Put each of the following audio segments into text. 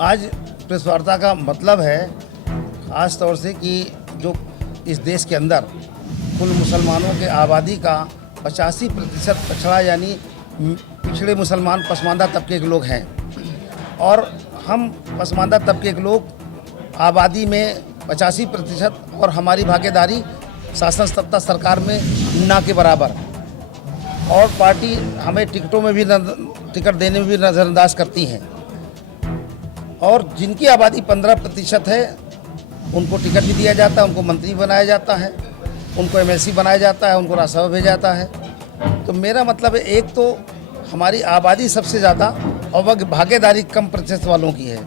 आज प्रेस वार्ता का मतलब है खास तौर से कि जो इस देश के अंदर कुल मुसलमानों के आबादी का 85% पछड़ा यानी पिछड़े मुसलमान पसमानदा तबके के लोग हैं और हम पसमानदा तबके के लोग आबादी में 85% और हमारी भागीदारी शासन सत्ता सरकार में ना के बराबर और पार्टी हमें टिकटों में भी टिकट देने में भी नज़रअंदाज करती हैं और जिनकी आबादी 15% है उनको टिकट भी दिया जाता है, उनको मंत्री बनाया जाता है, उनको एमएलसी बनाया जाता है, उनको राज्यसभा भेजा जाता है। तो मेरा मतलब है एक तो हमारी आबादी सबसे ज़्यादा और वह भागीदारी कम प्रतिशत वालों की है।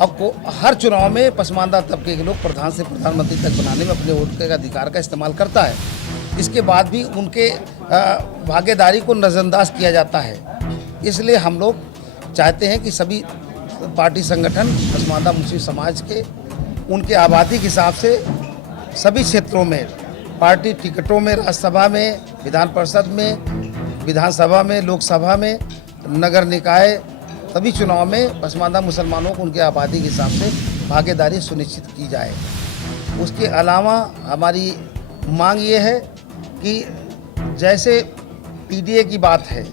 अब हर चुनाव में पसमानदा तबके के लोग प्रधान से प्रधानमंत्री तक बनाने में अपने वोट के अधिकार का इस्तेमाल करता है। इसके बाद भी उनके भागीदारी को नज़रअंदाज किया जाता है। इसलिए हम लोग चाहते हैं कि सभी पार्टी संगठन पसमानदा मुस्लिम समाज के उनके आबादी के हिसाब से सभी क्षेत्रों में पार्टी टिकटों में राज्यसभा में, विधान परिषद में, विधानसभा में, लोकसभा में, नगर निकाय सभी चुनाव में पसमानदा मुसलमानों को उनके आबादी के हिसाब से भागीदारी सुनिश्चित की जाए। उसके अलावा हमारी मांग ये है कि जैसे पीडीए की बात है,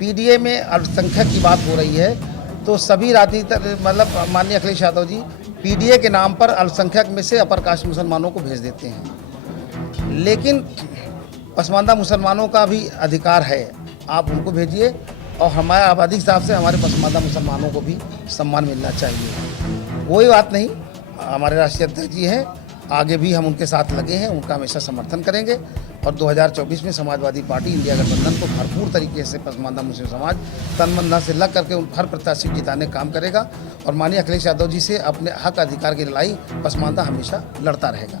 पीडीए में अल्पसंख्यक की बात हो रही है तो सभी राजनीतिक मतलब माननीय अखिलेश यादव जी पीडीए के नाम पर अल्पसंख्यक में से अपर कास्ट मुसलमानों को भेज देते हैं, लेकिन पसमानदा मुसलमानों का भी अधिकार है, आप उनको भेजिए और हमारे आबादी के हिसाब से हमारे पसमानदा मुसलमानों को भी सम्मान मिलना चाहिए। कोई बात नहीं, हमारे राष्ट्रीय अध्यक्ष जी हैं, आगे भी हम उनके साथ लगे हैं, उनका हमेशा समर्थन करेंगे और 2024 में समाजवादी पार्टी इंडिया गठबंधन को भरपूर तरीके से पसमानदा मुस्लिम समाज तन मन धन से लग करके उन हर प्रत्याशी जिताने का काम करेगा और माननीय अखिलेश यादव जी से अपने हक अधिकार की लड़ाई पसमानदा हमेशा लड़ता रहेगा।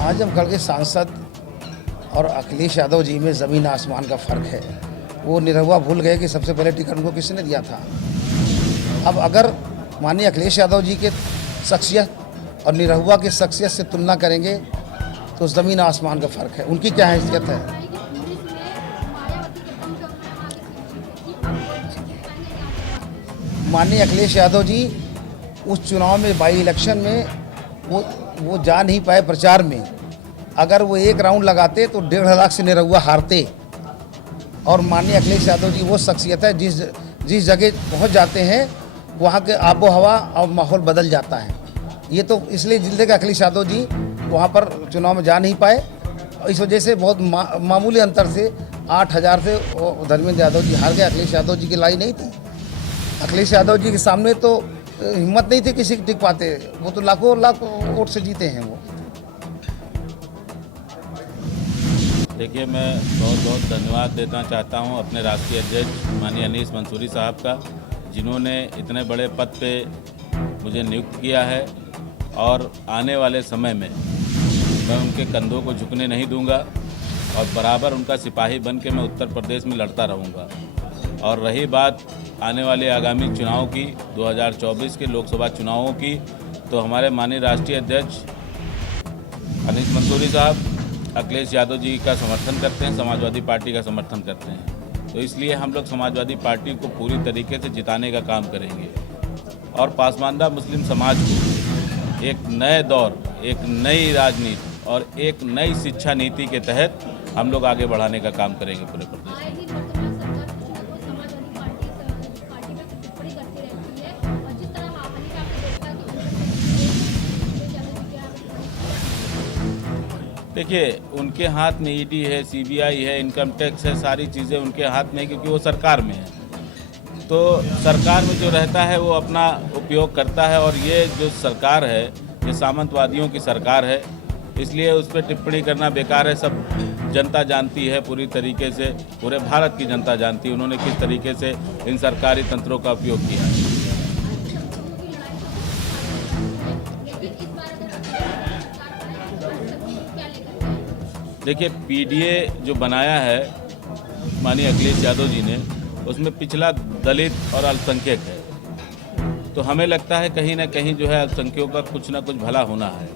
आजमगढ़ के सांसद और अखिलेश यादव जी में ज़मीन आसमान का फ़र्क है। वो निरहुआ भूल गए कि सबसे पहले टिकट उनको किसने दिया था। अब अगर माननीय अखिलेश यादव जी के शख्सियत और निरहुआ के शख्सियत से तुलना करेंगे तो ज़मीन आसमान का फ़र्क है। उनकी क्या हैसियत है। माननीय अखिलेश यादव जी उस चुनाव में बाई इलेक्शन में वो जा नहीं पाए प्रचार में। अगर वो एक राउंड लगाते तो 1.5 लाख से निरहुआ हारते और माननीय अखिलेश यादव जी वो शख्सियत है जिस जगह पहुंच जाते हैं वहाँ के आबो हवा और माहौल बदल जाता है। ये तो इसलिए जिले के अखिलेश यादव जी वहाँ पर चुनाव में जा नहीं पाए। इस वजह से बहुत मामूली अंतर से 8,000 से धर्मेंद्र यादव जी हार गए। अखिलेश यादव जी की लड़ाई नहीं थी। अखिलेश यादव जी के सामने तो हिम्मत नहीं थी किसी की टिक पाते। वो तो लाखों लाख वोट से जीते हैं वो। देखिए, मैं बहुत बहुत धन्यवाद देना चाहता हूं अपने राष्ट्रीय अध्यक्ष माननीय अनीस मंसूरी साहब का, जिन्होंने इतने बड़े पद पे मुझे नियुक्त किया है और आने वाले समय में मैं उनके कंधों को झुकने नहीं दूंगा और बराबर उनका सिपाही बन के मैं उत्तर प्रदेश में लड़ता रहूंगा। और रही बात आने वाले आगामी चुनाव की, 2024 के लोकसभा चुनावों की, तो हमारे माननीय राष्ट्रीय अध्यक्ष अनीस मंसूरी साहब अखिलेश यादव जी का समर्थन करते हैं, समाजवादी पार्टी का समर्थन करते हैं। तो इसलिए हम लोग समाजवादी पार्टी को पूरी तरीके से जिताने का काम करेंगे और पसमानदा मुस्लिम समाज को एक नए दौर, एक नई राजनीति और एक नई शिक्षा नीति के तहत हम लोग आगे बढ़ाने का काम करेंगे पूरे प्रदेश में। देखिए, उनके हाथ में ईडी है, सीबीआई है, इनकम टैक्स है, सारी चीज़ें उनके हाथ में है क्योंकि वो सरकार में है। तो सरकार में जो रहता है वो अपना उपयोग करता है और ये जो सरकार है ये सामंतवादियों की सरकार है, इसलिए उस पर टिप्पणी करना बेकार है। सब जनता जानती है पूरी तरीके से, पूरे भारत की जनता जानती है उन्होंने किस तरीके से इन सरकारी तंत्रों का उपयोग किया है। देखिए, पीडीए जो बनाया है माननीय अखिलेश यादव जी ने, उसमें पिछला दलित और अल्पसंख्यक है। तो हमें लगता है कहीं ना कहीं जो है अल्पसंख्यकों का कुछ ना कुछ भला होना है।